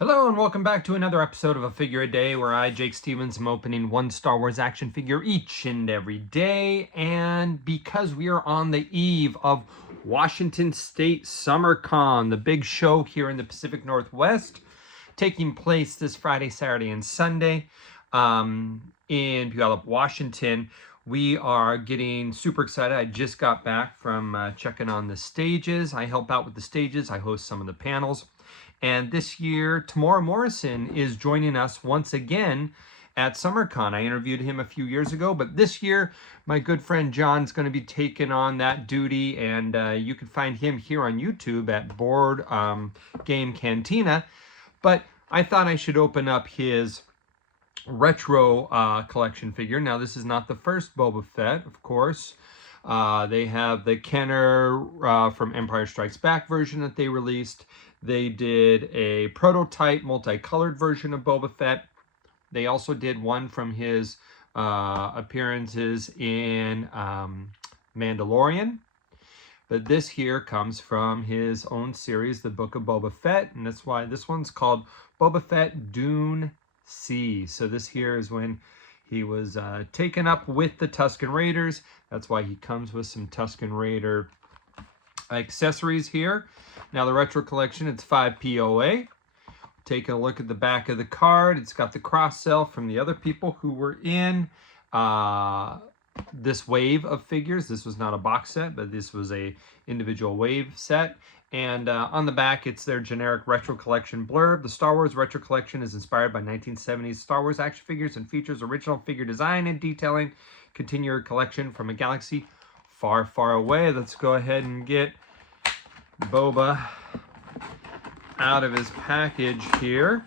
Hello and welcome back to another episode of A Figure a Day where I, Jake Stevens, am opening one Star Wars action figure each and every day. And because we are on the eve of Washington State SummerCon, the big show here in the Pacific Northwest, taking place this Friday, Saturday, and Sunday in Puyallup, Washington, we are getting super excited. I just got back from checking on the stages. I help out with the stages. I host some of the panels. And this year, Tem Morrison is joining us once again at SummerCon. I interviewed him a few years ago, but this year, my good friend John's going to be taking on that duty, and you can find him here on YouTube at Board Game Cantina. But I thought I should open up his retro collection figure. Now, this is not the first Boba Fett, of course. They have the Kenner from Empire Strikes Back version that they released. They did a prototype multicolored version of Boba Fett. They also did one from his appearances in Mandalorian. But this here comes from his own series, The Book of Boba Fett. And that's why this one's called Boba Fett Dune C. So this here is when he was taken up with the Tusken Raiders. That's why he comes with some Tusken Raider accessories here. Now the retro collection, it's 5 POA. Taking a look at the back of the card, it's got the cross sell from the other people who were in this wave of figures. This was not a box set, but this was a individual wave set. And on the back, it's their generic retro collection blurb. The Star Wars retro collection is inspired by 1970s Star Wars action figures and features original figure design and detailing. Continue your collection from a galaxy far, far away. Let's go ahead and get Boba out of his package here.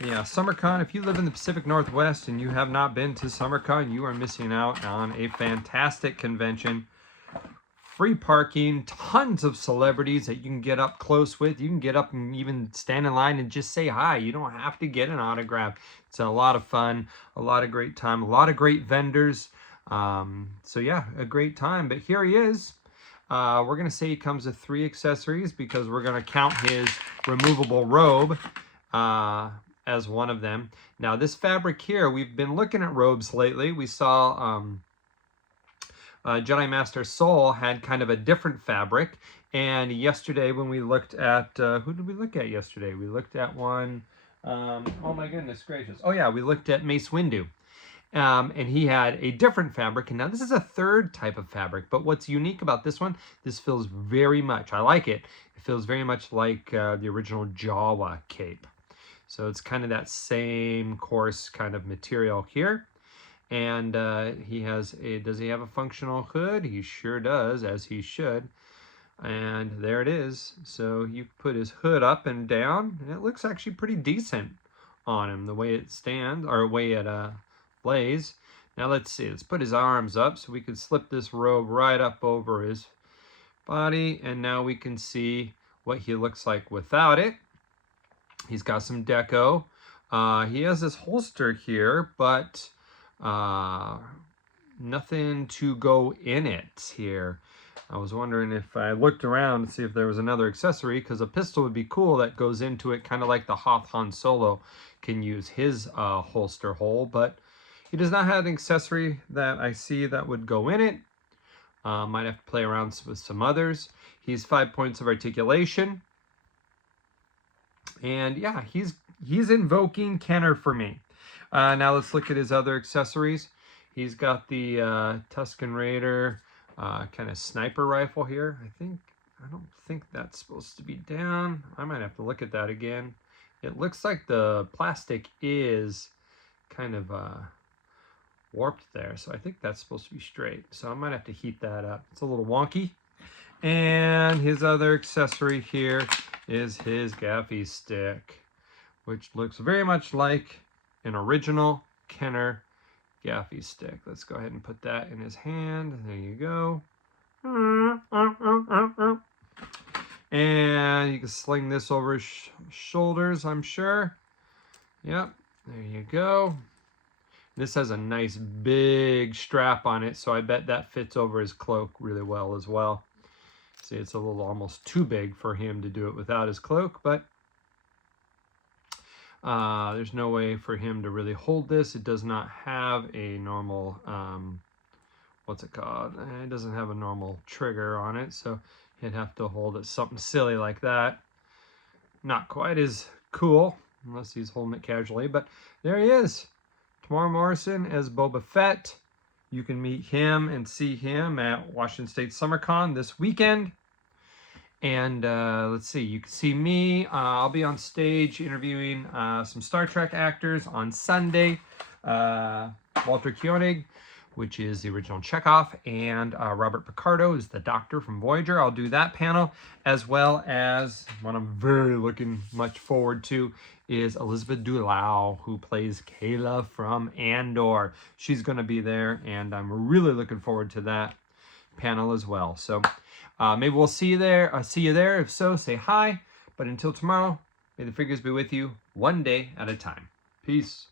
Yeah, SummerCon, if you live in the Pacific Northwest and you have not been to SummerCon, you are missing out on a fantastic convention. Free parking, tons of celebrities that you can get up close with. You can get up and even stand in line and just say hi. You don't have to get an autograph. It's a lot of fun, a lot of great time, a lot of great vendors. So yeah, a great time. But here he is. We're going to say he comes with 3 accessories because we're going to count his removable robe as one of them. Now this fabric here, we've been looking at robes lately. We saw Jedi Master Soul had kind of a different fabric. And yesterday when we looked at, who did we look at yesterday? We looked at one, oh my goodness gracious. Oh yeah, we looked at Mace Windu. And he had a different fabric. And now this is a third type of fabric. But what's unique about this one, this feels very much, I like it. It feels very much like the original Jawa cape. So it's kind of that same coarse kind of material here. And he has a, does he have a functional hood? He sure does, as he should. And there it is. So you put his hood up and down, and it looks actually pretty decent on him, the way it stands, or the way it lays. Now let's see, let's put his arms up so we can slip this robe right up over his body. And now we can see what he looks like without it. He's got some deco. He has this holster here, but nothing to go in it here. I was wondering if I looked around to see if there was another accessory, because a pistol would be cool that goes into it, kind of like the Hoth Han Solo can use his holster hole, but he does not have an accessory that I see that would go in it. Might have to play around with some others. He's 5 points of articulation. And yeah, he's invoking Kenner for me. Now let's look at his other accessories. He's got the Tusken Raider kind of sniper rifle here. I don't think that's supposed to be down. I might have to look at that again. It looks like the plastic is kind of warped there, so I think that's supposed to be straight. So I might have to heat that up. It's a little wonky. And his other accessory here is his gaffy stick, which looks very much like an original Kenner gaffy stick. Let's go ahead and put that in his hand. There you go. And you can sling this over his shoulders, I'm sure. Yep, there you go. This has a nice big strap on it, so I bet that fits over his cloak really well as well. See, it's a little almost too big for him to do it without his cloak, but there's no way for him to really hold this. It does not have a normal, what's it called? It doesn't have a normal trigger on it, so he'd have to hold it something silly like that. Not quite as cool, unless he's holding it casually, but there he is. Tem Morrison as Boba Fett. You can meet him and see him at Washington State SummerCon this weekend. And let's see, you can see me. I'll be on stage interviewing some Star Trek actors on Sunday. Walter Koenig, which is the original Chekhov, and Robert Picardo is the Doctor from Voyager. I'll do that panel, as well as what I'm very looking much forward to is Elizabeth Dulau, who plays Kayla from Andor. She's going to be there, and I'm really looking forward to that panel as well. So maybe we'll see you there. If so, say hi. But until tomorrow, may the figures be with you one day at a time. Peace.